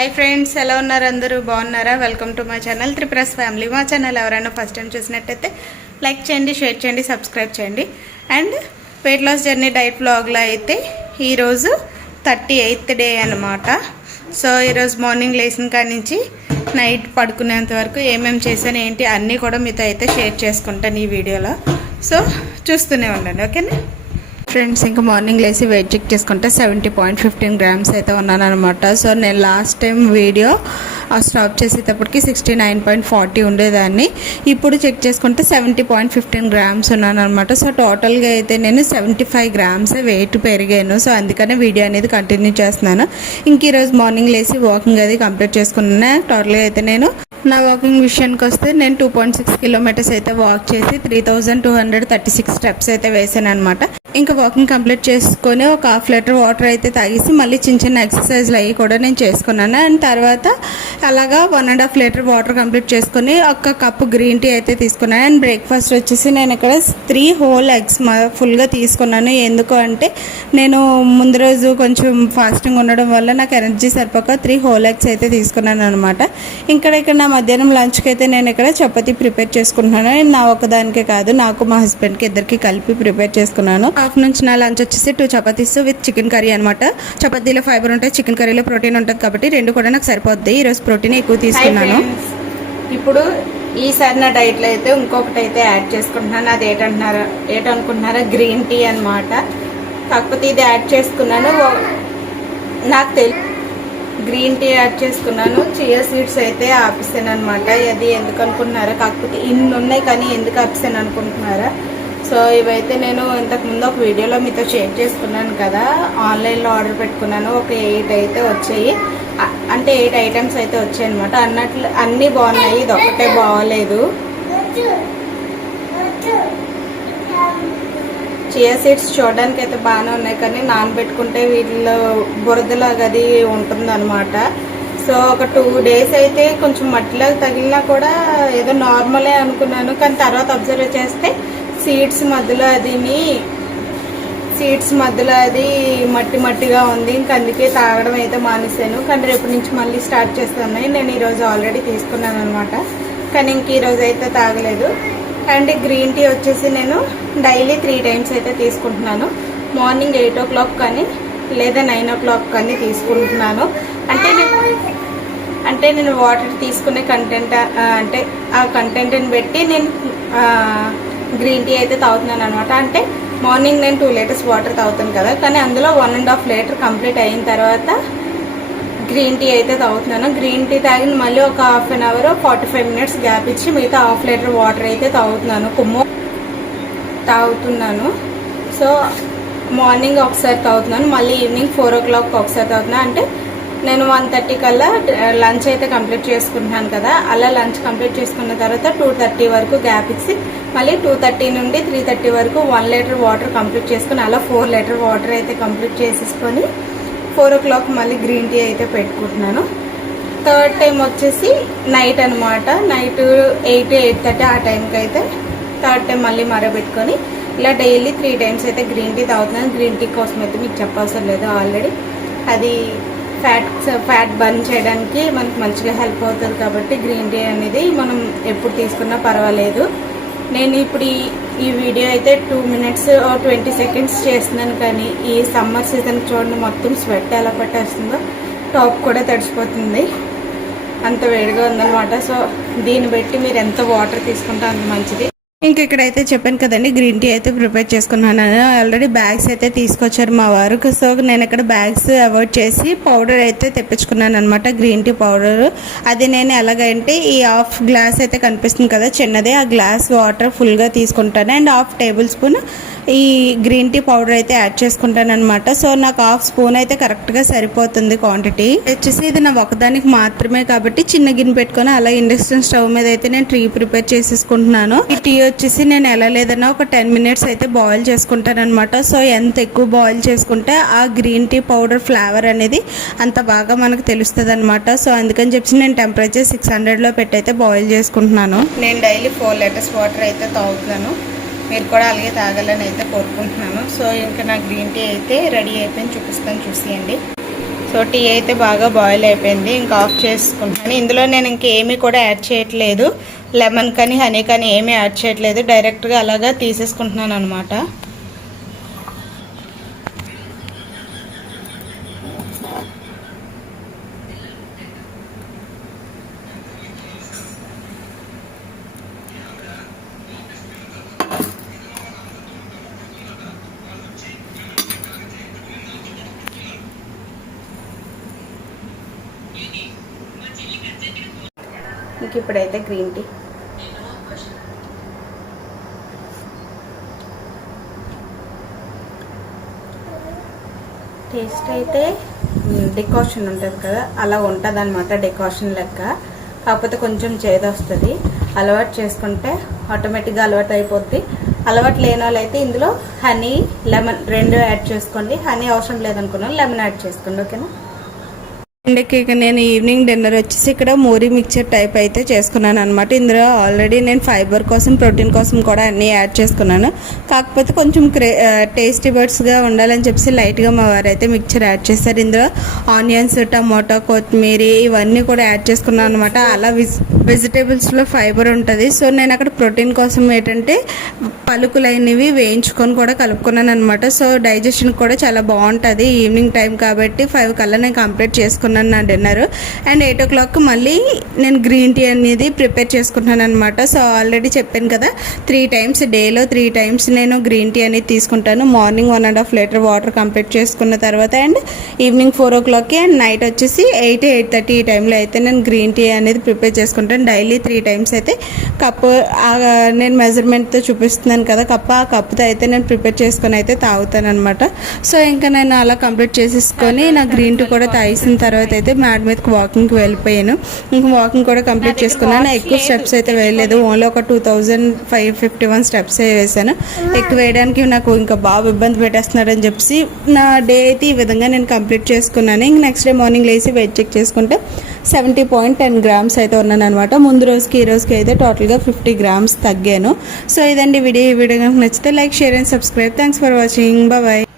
Hi friends ఎలా ఉన్నారు అందరూ బాగున్నారా వెల్కమ్ టు మై ఛానల్ త్రిప్రస్ ఫ్యామిలీ మా ఛానల్ ఎవరైనా ఫస్ట్ టైం చూసినట్లయితే లైక్ చేయండి షేర్ చేయండి సబ్స్క్రైబ్ చేయండి and weight loss journey diet vlog లో అయితే ఈ రోజు 38th డే అన్నమాట సో ఈ రోజు మార్నింగ్ లేసిన కాడి నుంచి నైట్ పడుకునేంత వరకు ఏమేం చేశాను ఏంటి అన్నీ కూడా మీతో అయితే షేర్ చేసుకుంటాను ఈ వీడియోలో సో చూస్తూనే ఉండండి ఓకేనా ఫ్రెండ్స్ ఇంకా మార్నింగ్ లేసి వెయిట్ చెక్ చేసుకుంటే 70.15 grams అయితే ఉన్నాను అనమాట సో నేను లాస్ట్ టైం వీడియో స్టాప్ చేసేటప్పటికి 69.40 ఉండేదాన్ని ఇప్పుడు చెక్ చేసుకుంటే 70.15 grams ఉన్నాను అనమాట సో టోటల్గా అయితే నేను 75 grams వెయిట్ పెరిగాను సో అందుకనే వీడియో అనేది కంటిన్యూ చేస్తున్నాను ఇంక ఈరోజు మార్నింగ్ లేసి వాకింగ్ అది కంప్లీట్ చేసుకున్నాను టోటల్గా అయితే నేను నా వాకింగ్ విషయానికి వస్తే నేను 2.6 kilometers అయితే వాక్ చేసి 3236 స్టెప్స్ అయితే వేసాను అనమాట ఇంకా వాకింగ్ కంప్లీట్ చేసుకొని ఒక ½ లీటర్ వాటర్ అయితే తాగేసి మళ్ళీ చిన్న చిన్న ఎక్సర్సైజ్లు అవి కూడా నేను చేసుకున్నాను అండ్ తర్వాత అలాగా 1.5 లీటర్ వాటర్ కంప్లీట్ చేసుకొని ఒక కప్పు గ్రీన్ టీ అయితే తీసుకున్నాను అండ్ బ్రేక్ఫాస్ట్ వచ్చేసి నేను ఇక్కడ 3 whole eggs ఫుల్గా తీసుకున్నాను ఎందుకు అంటే నేను ముందు రోజు కొంచెం ఫాస్టింగ్ ఉండడం వల్ల నాకు ఎనర్జీ సరిపోక 3 whole eggs అయితే తీసుకున్నాను అనమాట ఇక్కడ నా మధ్యాహ్నం లంచ్కి అయితే నేను ఇక్కడ చపాతీ ప్రిపేర్ చేసుకుంటున్నాను నా ఒక్కదానికే కాదు నాకు మా హస్బెండ్కి ఇద్దరికి కలిపి ప్రిపేర్ చేసుకున్నాను హాఫ్ నుంచి నా లంచ్ వచ్చేసి 2 చపాతీస్ విత్ చికెన్ కర్రీ అనమాట చపాతీలో ఫైబర్ ఉంటుంది చికెన్ కర్రీలో ప్రోటీన్ ఉంటుంది కాబట్టి రెండు కూడా నాకు సరిపోద్ది ఈరోజు ప్రోటీన్ ఎక్కువ తీసుకున్నాను ఇప్పుడు ఈసారి నా డైట్లో అయితే ఇంకొకటి అయితే యాడ్ చేసుకుంటున్నాను అది ఏటనుకుంటున్నారా గ్రీన్ టీ అనమాట కాకపోతే ఇది యాడ్ చేసుకున్నాను నాకు తెలుసు గ్రీన్ టీ యాడ్ చేసుకున్నాను చియా సీడ్స్ అయితే ఆపిస్తాను అనమాట అది ఎందుకు అనుకుంటున్నారా కాకపోతే ఇన్ని ఉన్నాయి కానీ ఎందుకు ఆపిస్తాను అనుకుంటున్నారా సో ఇవైతే నేను ఇంతకుముందు ఒక వీడియోలో మీతో షేర్ చేసుకున్నాను కదా ఆన్లైన్లో ఆర్డర్ పెట్టుకున్నాను ఒక 8 అయితే వచ్చాయి అంటే 8 ఐటమ్స్ అయితే వచ్చాయి అనమాట అన్నట్లు అన్నీ బాగున్నాయి ఇది ఒకటే బాగోలేదు చియా సీడ్స్ చూడడానికి అయితే బాగానే ఉన్నాయి కానీ నానబెట్టుకుంటే వీటిలో బురదలాగా అది ఉంటుందన్నమాట సో ఒక 2 days అయితే కొంచెం మట్టిలాగా తగిలినా కూడా ఏదో నార్మలే అనుకున్నాను కానీ తర్వాత అబ్జర్వ్ చేస్తే సీడ్స్ మధ్యలో అది మట్టిగా ఉంది ఇంక అందుకే తాగడం అయితే మానేసాను కానీ రేపటి నుంచి మళ్ళీ స్టార్ట్ చేస్తున్నాయి నేను ఈరోజు ఆల్రెడీ తీసుకున్నాను అనమాట కానీ ఇంక ఈరోజు అయితే తాగలేదు అండ్ గ్రీన్ టీ వచ్చేసి నేను డైలీ 3 times అయితే తీసుకుంటున్నాను మార్నింగ్ 8 o'clock కానీ లేదా 9 o'clock కానీ తీసుకుంటున్నాను అంటే నేను వాటర్ తీసుకునే కంటెంట్ అంటే ఆ కంటెంట్ని బట్టి నేను గ్రీన్ టీ అయితే తాగుతున్నాను అనమాట అంటే మార్నింగ్ నేను 2 liters వాటర్ తాగుతాను కదా కానీ అందులో 1.5 liter కంప్లీట్ అయిన తర్వాత గ్రీన్ టీ అయితే తాగుతున్నాను గ్రీన్ టీ తాగిన మళ్ళీ ఒక ½ an hour 45 minutes గ్యాప్ ఇచ్చి మిగతా ½ liter వాటర్ అయితే తాగుతున్నాను సో మార్నింగ్ ఒకసారి తాగుతున్నాను మళ్ళీ ఈవినింగ్ 4 o'clock ఒకసారి తాగుతున్నాను అంటే నేను 1:30 కల్లా లంచ్ అయితే కంప్లీట్ చేసుకుంటున్నాను కదా అలా లంచ్ కంప్లీట్ చేసుకున్న తర్వాత 2:30 వరకు గ్యాప్ ఇచ్చి మళ్ళీ 2:30 నుండి 3:30 వరకు 1 liter వాటర్ కంప్లీట్ చేసుకుని అలా 4 liter వాటర్ అయితే కంప్లీట్ చేసేసుకొని 4 o'clock మళ్ళీ గ్రీన్ టీ అయితే పెట్టుకుంటున్నాను థర్డ్ టైం వచ్చేసి నైట్ అనమాట నైట్ 8-8:30 ఆ టైంకి అయితే థర్డ్ టైం మళ్ళీ మరబెట్టుకొని ఇలా డైలీ 3 times అయితే గ్రీన్ టీ తాగుతున్నాను గ్రీన్ టీ కోసం అయితే మీకు చెప్పవసరం లేదు ఆల్రెడీ అది ఫ్యాట్ బర్న్ చేయడానికి మనకు మంచిగా హెల్ప్ అవుతుంది కాబట్టి గ్రీన్ టీ అనేది మనం ఎప్పుడు తీసుకున్నా పర్వాలేదు నేను ఇప్పుడు ఈ వీడియో అయితే 2 minutes 20 seconds చేస్తున్నాను కానీ ఈ సమ్మర్ సీజన్ చూడండి మొత్తం స్వెట్ ఎలా పట్టేస్తుందో టాప్ కూడా తడిసిపోతుంది అంత వేడిగా ఉందన్నమాట సో దీన్ని బట్టి మీరు ఎంత వాటర్ తీసుకుంటే అంత మంచిది ఇంకా ఇక్కడైతే చెప్పాను కదండి గ్రీన్ టీ అయితే ప్రిపేర్ చేసుకున్నాను ఆల్రెడీ బ్యాగ్స్ అయితే తీసుకొచ్చారు మా వారు సో నేను ఇక్కడ బ్యాగ్స్ అవాయిడ్ చేసి పౌడర్ అయితే తెప్పించుకున్నాను అనమాట గ్రీన్ టీ పౌడర్ అది నేను ఎలాగంటే ఈ ½ glass అయితే కనిపిస్తుంది కదా చిన్నదే ఆ గ్లాస్ వాటర్ ఫుల్గా తీసుకుంటాను అండ్ ½ tablespoon ఈ గ్రీన్ టీ పౌడర్ అయితే యాడ్ చేసుకుంటాను అనమాట సో నాకు ½ spoon అయితే కరెక్ట్గా సరిపోతుంది క్వాంటిటీ వచ్చేసి ఇది నా ఒకదానికి మాత్రమే కాబట్టి చిన్న గిన్నె పెట్టుకొని అలా ఇండక్షన్ స్టవ్ మీద అయితే నేను టీ ప్రిపేర్ చేసేసుకుంటున్నాను ఈ టీ వచ్చేసి నేను ఎలా లేదన్నా ఒక 10 minutes అయితే బాయిల్ చేసుకుంటాను అనమాట సో ఎంత ఎక్కువ బాయిల్ చేసుకుంటే ఆ గ్రీన్ టీ పౌడర్ ఫ్లేవర్ అనేది అంత బాగా మనకు తెలుస్తుంది అనమాట సో అందుకని చెప్పి నేను టెంపరేచర్ 600లో పెట్టి అయితే బాయిల్ చేసుకుంటున్నాను నేను డైలీ 4 liters వాటర్ అయితే తాగుతున్నాను మీరు కూడా అలాగే తాగాలని అయితే కోరుకుంటున్నాను సో ఇంకా నా గ్రీన్ టీ అయితే రెడీ అయిపోయింది చూపిస్తాను చూసేయండి సో టీ అయితే బాగా బాయిల్ అయిపోయింది, ఇంకా ఆఫ్ చేసుకుంటున్నాను. ఇందులో నేను ఇంకేమీ కూడా యాడ్ చేయట్లేదు, లెమన్ కానీ హనీ కానీ ఏమీ యాడ్ చేయట్లేదు, డైరెక్ట్గా అలాగా తీసేసుకుంటున్నాను అనమాట. ఇంక ఇప్పుడైతే గ్రీన్ టీ. టేస్ట్ అయితే డికాషన్ ఉంటుంది కదా, అలా ఉంటుంది అనమాట, డికాషన్ లెక్క. కాకపోతే కొంచెం చేదు వస్తుంది. అలవాటు చేసుకుంటే ఆటోమేటిక్గా అలవాటు అయిపోద్ది. అలవాటు లేని వాళ్ళు అయితే ఇందులో హనీ లెమన్ 2 యాడ్ చేసుకోండి. హనీ అవసరం లేదనుకున్నాను, లెమన్ యాడ్ చేసుకోండి. ఓకేనా. అండ్ నేను ఈవినింగ్ డిన్నర్ వచ్చేసి ఇక్కడ మూరీ మిక్చర్ టైప్ అయితే చేసుకున్నాను అనమాట. ఇందులో ఆల్రెడీ నేను ఫైబర్ కోసం, ప్రోటీన్ కోసం కూడా అన్నీ యాడ్ చేసుకున్నాను. కాకపోతే కొంచెం టేస్టీ బర్డ్స్గా ఉండాలని చెప్పేసి లైట్గా మా వారు అయితే మిక్చర్ యాడ్ చేస్తారు. ఇందులో ఆనియన్స్, టమాటో, కొత్తిమీర ఇవన్నీ కూడా యాడ్ చేసుకున్నాను అనమాట. అలా వెజిటేబుల్స్లో ఫైబర్ ఉంటుంది. సో నేను అక్కడ ప్రోటీన్ కోసం ఏంటంటే పలుకులైనవి వేయించుకొని కూడా కలుపుకున్నాను అనమాట. సో డైజెషన్ కూడా చాలా బాగుంటుంది. ఈవినింగ్ టైం కాబట్టి 5 కల్లా నేను కంప్లీట్ చేసుకున్నాను నా డిన్నర్. అండ్ 8 o'clock మళ్ళీ నేను గ్రీన్ టీ అనేది ప్రిపేర్ చేసుకుంటున్నాను అనమాట. సో ఆల్రెడీ చెప్పాను కదా, 3 times డేలో 3 times నేను గ్రీన్ టీ అనేది తీసుకుంటాను. మార్నింగ్ 1.5 liter వాటర్ కంప్లీట్ చేసుకున్న తర్వాత, and evening 4 o'clock, and night వచ్చేసి 8, 8:30 ఈ టైంలో అయితే నేను గ్రీన్ టీ అనేది ప్రిపేర్ చేసుకుంటాను. డైలీ 3 times అయితే కప్పు నేను మెజర్మెంట్తో చూపిస్తున్నాను కదా, ఆ కప్పుతో అయితే నేను ప్రిపేర్ చేసుకొని అయితే తాగుతాను అనమాట. సో ఇంకా నేను అలా కంప్లీట్ చేసేసుకొని నా గ్రీన్ టీ కూడా తాగేసిన తర్వాత అయితే మ్యాడ్ మీదకి వాకింగ్కి వెళ్ళిపోయాను. ఇంకా వాకింగ్ కూడా కంప్లీట్ చేసుకున్నాను. ఎక్కువ స్టెప్స్ అయితే వేయలేదు, ఓన్లీ ఒక 2551 స్టెప్స్ వేసాను. ఎక్కువ వేయడానికి నాకు ఇంకా బాగా ఇబ్బంది పెట్టేస్తున్నాడు అని చెప్పి నా డే అయితే ఈ విధంగా నేను కంప్లీట్ చేసుకున్నాను. ఇంక నెక్స్ట్ డే మార్నింగ్ లేచి వెయిట్ చెక్ చేసుకుంటే 70.10 grams అయితే ఉన్నాను అనమాట. ముందు రోజుకి ఈ రోజుకి అయితే టోటల్గా 50 grams తగ్గాను. సో ఇదండి వీడియో. ఈ వీడియో కనుక నచ్చితే like, share and subscribe. Thanks for watching. Bye.